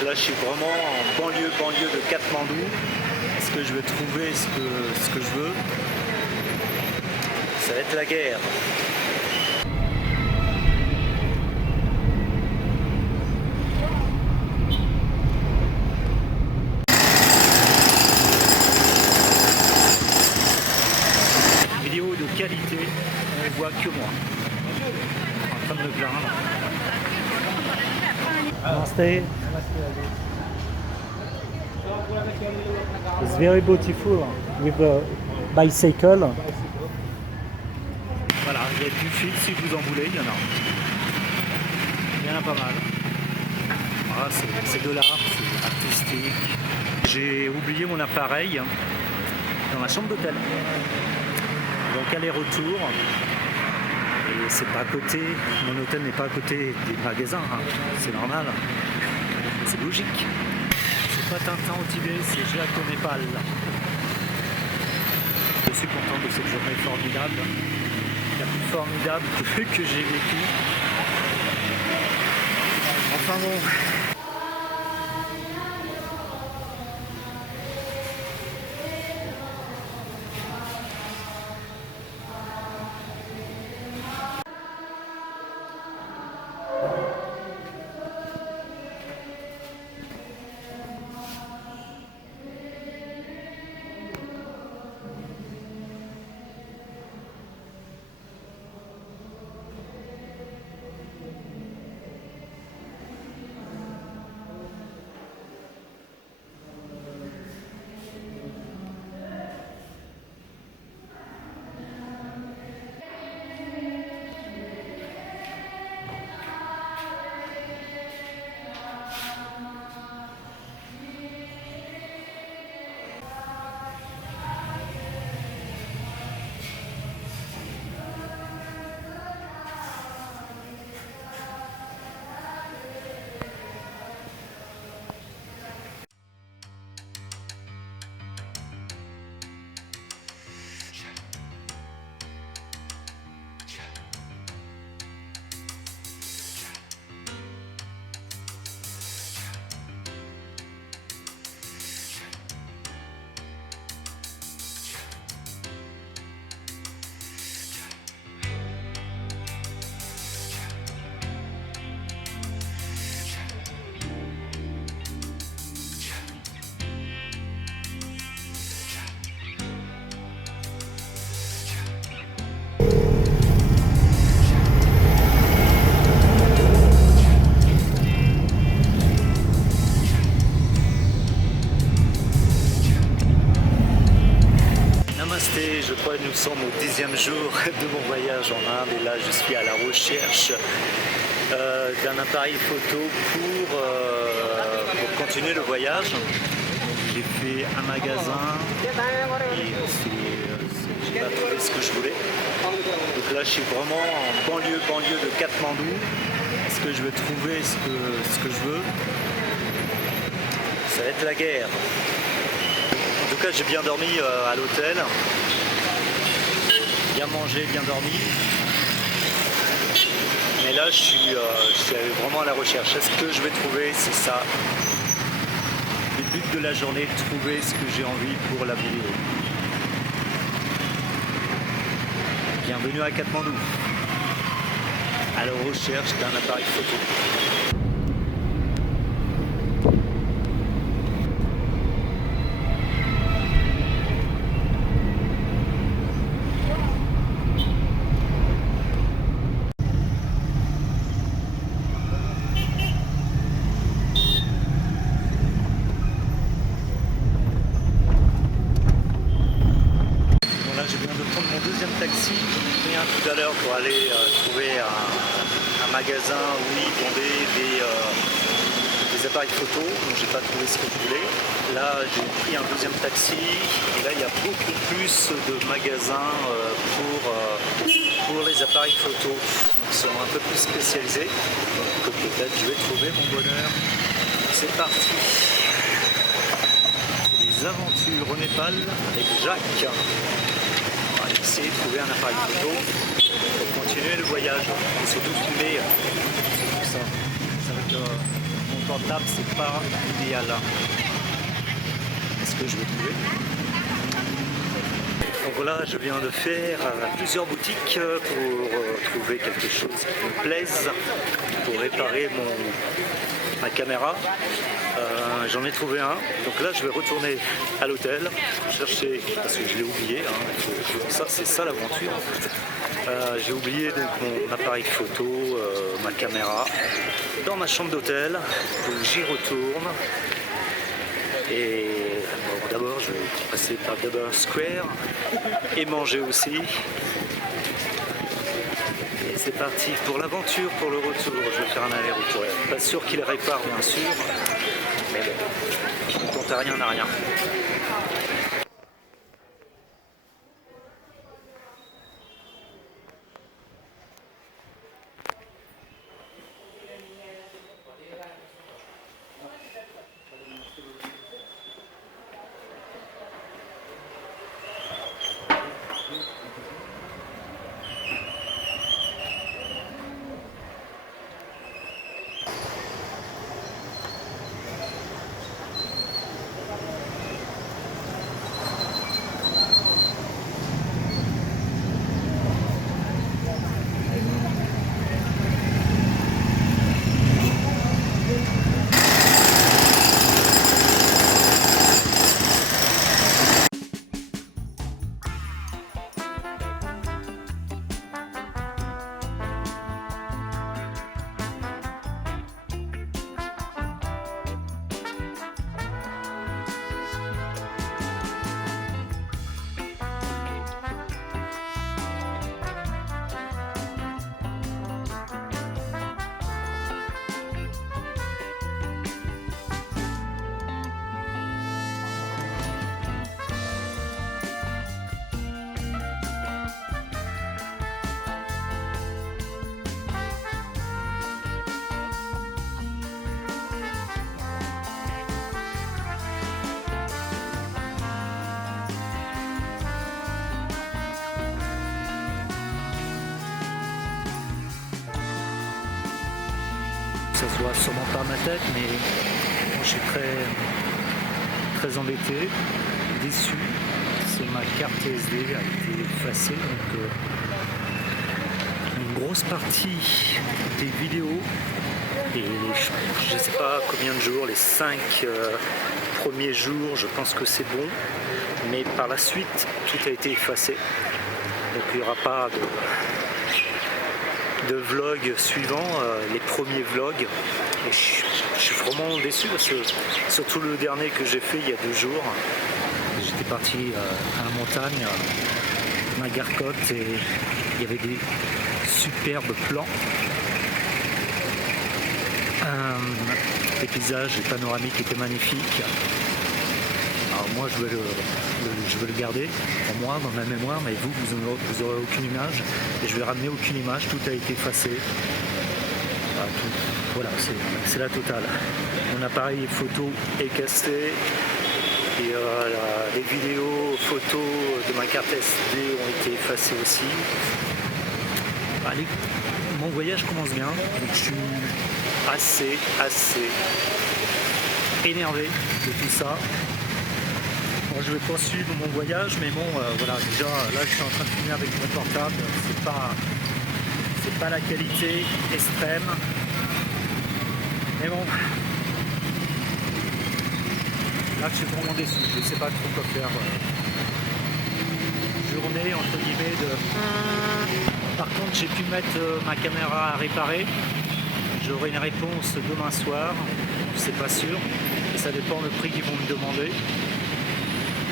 Donc là je suis vraiment en banlieue de Katmandou. Est-ce que je vais trouver ce que je veux? Ça va être la guerre. Vidéo de qualité, on voit que moi. En train de me plaindre. Namaste. It's very beautiful with a bicycle. Voilà, il y a du fil si vous en voulez, il y en a. Il y en a pas mal. Ah, c'est de l'art, c'est artistique. J'ai oublié mon appareil dans la chambre d'hôtel. Donc aller-retour. Et c'est pas à côté, mon hôtel n'est pas à côté des magasins, hein. C'est normal. C'est logique. C'est pas Tintin au Tibet, c'est Jacques au Népal. Je suis content de cette journée formidable. La plus formidable que j'ai vécue. Enfin bon. Je crois que nous sommes au 10e jour de mon voyage en Inde et là je suis à la recherche d'un appareil photo pour continuer le voyage. J'ai fait un magasin et j'ai pas trouvé ce que je voulais. Donc là je suis vraiment en banlieue de Katmandou. Est-ce que je vais trouver ce que je veux? Ça va être la guerre. En tout cas j'ai bien dormi à l'hôtel. Bien mangé, bien dormi. Mais là, je suis vraiment à la recherche. Est-ce que je vais trouver? C'est ça. Le but de la journée, trouver ce que j'ai envie pour la vidéo. Bienvenue à Katmandou. À la recherche d'un appareil photo. Taxi, j'en ai pris un tout à l'heure pour aller trouver un magasin où ils vendaient des appareils photo, donc j'ai pas trouvé ce que je voulais. Là j'ai pris un deuxième taxi et là il y a beaucoup plus de magasins pour les appareils photo. Ils sont un peu plus spécialisés, donc peut-être je vais trouver mon bonheur. C'est parti. Les aventures au Népal avec Jacques. Essayer de trouver un appareil photo pour continuer le voyage et surtout filmer tout ça. Ça va être portable, c'est pas idéal. Est-ce que je vais trouver? Donc voilà, je viens de faire plusieurs boutiques pour trouver quelque chose qui me plaise, pour réparer ma caméra. J'en ai trouvé un, donc là je vais retourner à l'hôtel, chercher, parce que je l'ai oublié, ça c'est ça l'aventure. J'ai oublié donc mon appareil photo, ma caméra, dans ma chambre d'hôtel, donc j'y retourne. Et bon, d'abord je vais passer par Dover Square et manger aussi. Et c'est parti pour l'aventure, pour le retour. Je vais faire un aller-retour. Pas sûr qu'il répare bien sûr, mais bon, on compte à rien, n'a rien. Ça se voit sûrement pas à ma tête, mais moi, je suis très embêté, déçu. C'est ma carte SD a été effacée, donc une grosse partie des vidéos et je ne sais pas combien de jours, les 5 premiers jours, je pense que c'est bon, mais par la suite tout a été effacé, donc il n'y aura pas de vlog suivant, les premiers vlogs. Et je suis vraiment déçu parce que surtout le dernier que j'ai fait il y a 2 jours, j'étais parti à la montagne, à Nagarcote, et il y avait des superbes plans, les paysages, les panoramiques étaient magnifiques. Alors moi je veux le garder pour moi dans ma mémoire, mais vous aurez aucune image et je vais ramener aucune image, tout a été effacé. Voilà, c'est la totale. Mon appareil photo est cassé et les vidéos photos de ma carte SD ont été effacées aussi. Allez, mon voyage commence bien, donc je suis assez énervé de tout ça. Bon, je vais poursuivre mon voyage, mais bon, voilà, déjà là je suis en train de filmer avec mon portable, c'est pas la qualité extrême, mais bon, là je suis vraiment déçu, je ne sais pas trop quoi faire. Journée entre guillemets Par contre, j'ai pu mettre ma caméra à réparer, j'aurai une réponse demain soir, c'est pas sûr, et ça dépend du prix qu'ils vont me demander.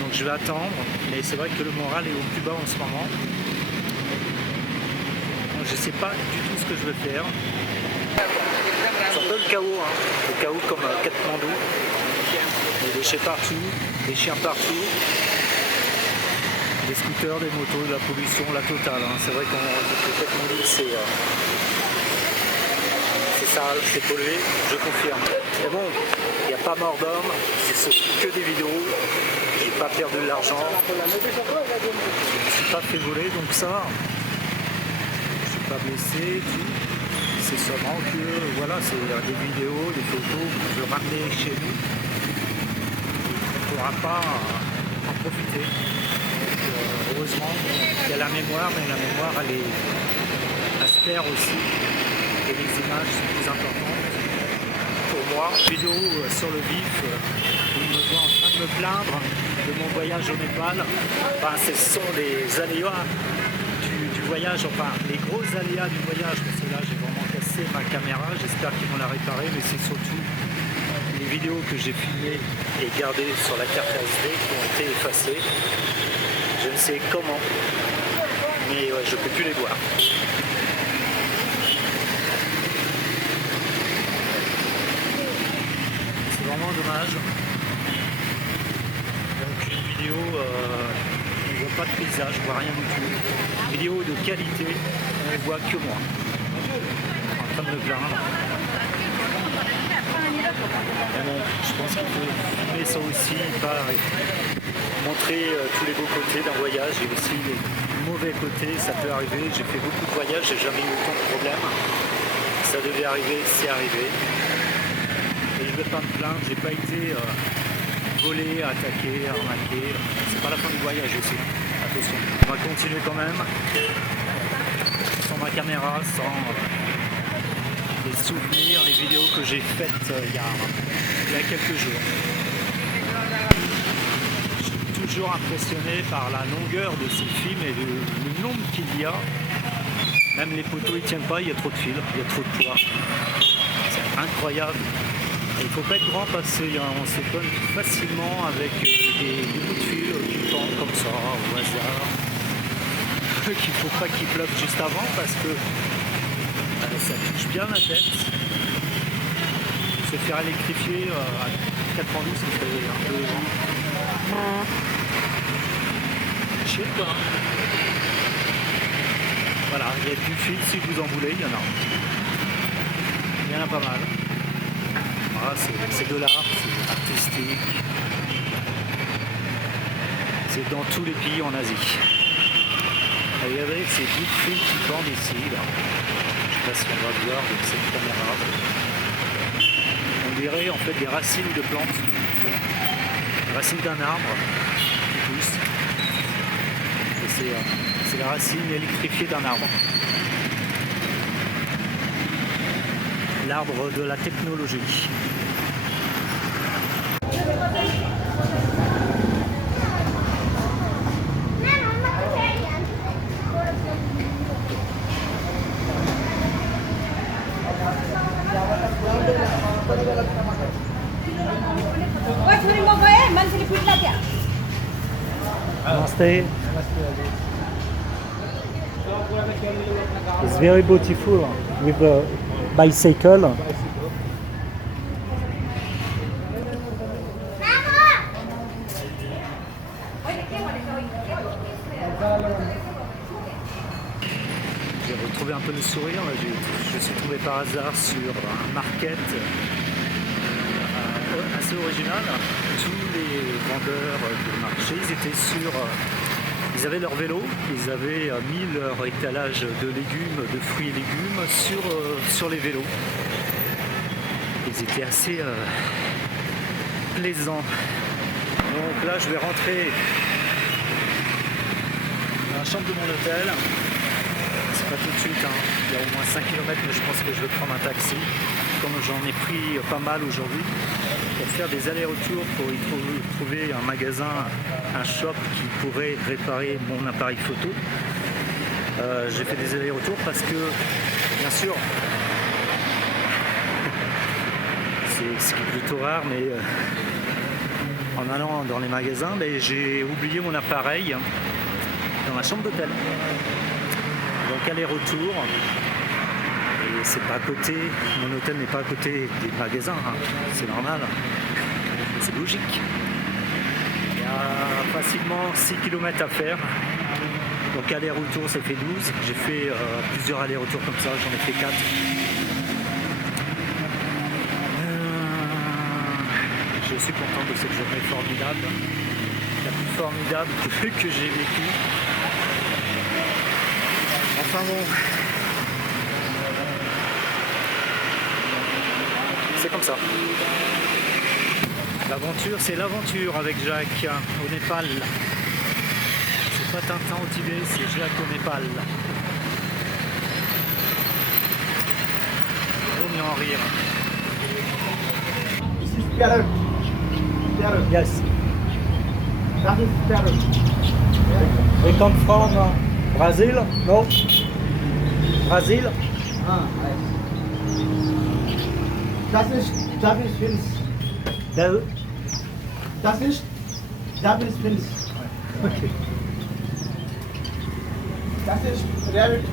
Donc je vais attendre, mais c'est vrai que le moral est au plus bas en ce moment. Donc je ne sais pas du tout ce que je vais faire. C'est un peu le chaos, hein. Le chaos comme à Katmandou. Des déchets partout, des chiens partout, des scooters, des motos, de la pollution, la totale. Hein. C'est vrai qu'en Katmandou c'est sale, c'est pollué, je confirme. Mais bon, il n'y a pas mort d'homme, c'est que des vidéos. J'ai pas perdu de l'argent, je ne me suis pas fait voler, donc ça, je suis pas blessé, tout. c'est seulement que voilà, c'est des vidéos, des photos que je veux ramener chez nous. On ne pourra pas en profiter. Donc, heureusement, il y a la mémoire, mais la mémoire elle se perd aussi. Et les images sont plus importantes. Pour moi, vidéo sur le vif, où je me vois en train de me plaindre de mon voyage au Népal. Enfin, ce sont les aléas du voyage, enfin les gros aléas du voyage, parce que là j'ai vraiment cassé ma caméra, j'espère qu'ils vont la réparer, mais c'est surtout les vidéos que j'ai filmées et gardées sur la carte SD qui ont été effacées. Je ne sais comment, mais ouais, je ne peux plus les voir. C'est vraiment dommage. Donc une vidéo, on ne voit pas de paysage, je vois rien du tout. Vidéo de qualité, on ne voit que moi. En train de me plaindre. Mais bon, je pense qu'il faut filmer ça aussi, pas montrer tous les beaux côtés d'un voyage et aussi les mauvais côtés, ça peut arriver. J'ai fait beaucoup de voyages, j'ai jamais eu autant de problèmes. Ça devait arriver, c'est arrivé. Et je ne vais pas me plaindre, j'ai pas été volé, attaqué, arnaqué. C'est pas la fin du voyage aussi. Attention. On va continuer quand même. Sans ma caméra, sans les souvenirs, les vidéos que j'ai faites il y a quelques jours. Je suis toujours impressionné par la longueur de ces films et le nombre qu'il y a. Même les poteaux ils tiennent pas, il y a trop de fils, il y a trop de poids. C'est incroyable. Il ne faut pas être grand parce qu'on s'étonne facilement avec des bouts de fil qui pendent comme ça au hasard. Qu'il ne faut pas qu'ils bloquent juste avant parce que ça touche bien la tête. Se faire électrifier à 92, ça fait un peu chier quoi. Voilà, il y a du fil si vous en voulez, il y en a. Il y en a pas mal. Voilà, c'est de l'art, c'est artistique. C'est dans tous les pays en Asie. Et avec ces bouts de fil qui pendent ici, là. Je ne sais pas si on va voir avec cette caméra. On dirait en fait des racines de plantes. Les racines d'un arbre qui pousse. Et c'est la racine électrifiée d'un arbre. L'arbre de la technologie. Namaste. It's very beautiful with a bicycle. J'ai retrouvé un peu le sourire. Je suis tombé par hasard sur un market assez original. Tous les vendeurs du marché, ils avaient leur vélo, ils avaient mis leur étalage de légumes, de fruits et légumes sur les vélos. Ils étaient assez plaisants. Donc là, je vais rentrer dans la chambre de mon hôtel. C'est pas tout de suite, hein. Il y a au moins 5 km, mais je pense que je vais prendre un taxi. Comme j'en ai pris pas mal aujourd'hui, pour faire des allers-retours pour y trouver un magasin, un shop qui pourrait réparer mon appareil photo. J'ai fait des allers-retours parce que, bien sûr, c'est plutôt rare, mais en allant dans les magasins, j'ai oublié mon appareil dans ma chambre d'hôtel. Donc aller-retour. Et c'est pas à côté, mon hôtel n'est pas à côté des magasins, hein. C'est normal, c'est logique. Il y a facilement 6 km à faire, donc aller-retour ça fait 12, j'ai fait plusieurs allers-retours comme ça, j'en ai fait 4. Je suis content de cette journée formidable, la plus formidable que j'ai vécue. Enfin bon. comme ça. L'aventure, c'est l'aventure avec Jacques au Népal. C'est pas Tintin au Tibet, c'est Jacques au Népal. Vaut mieux en rire. This is parrot. Parrot. Yes. That is parrot. We come from Brazil? No? Brazil? Ah, right. Das ist Japanese Finns. Das ist Japanese Finns. Okay. Das ist rabbit.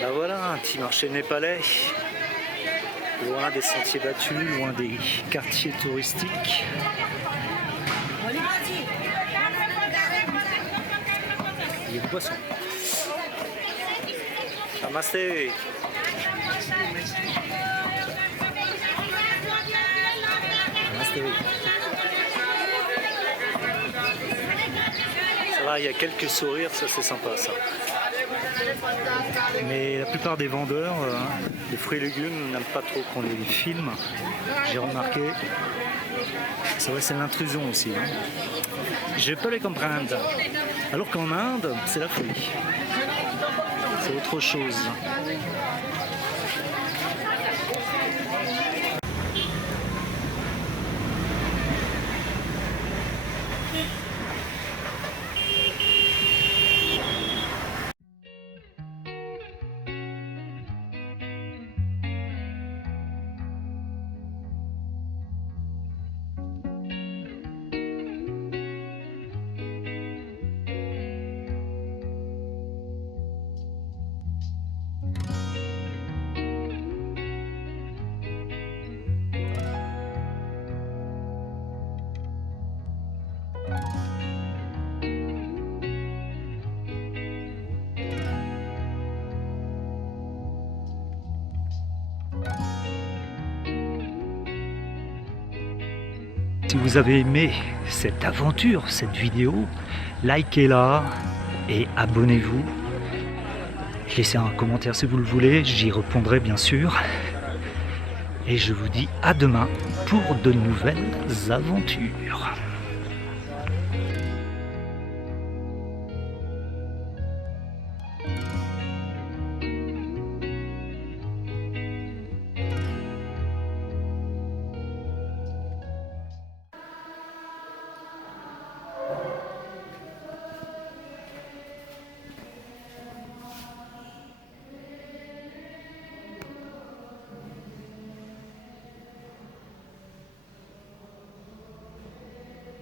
Ben voilà, un petit marché népalais, loin des sentiers battus, loin des quartiers touristiques. Il y a des poissons. Namaste. Namaste. Ça va, il y a quelques sourires, ça c'est sympa ça. Mais la plupart des vendeurs de fruits et légumes n'aiment pas trop qu'on les filme. J'ai remarqué. C'est vrai, c'est l'intrusion aussi. Hein. Je peux les comprendre. Alors qu'en Inde, c'est la folie. C'est autre chose. Si vous avez aimé cette aventure, cette vidéo, likez-la et abonnez-vous. Laissez un commentaire si vous le voulez, j'y répondrai bien sûr. Et je vous dis à demain pour de nouvelles aventures.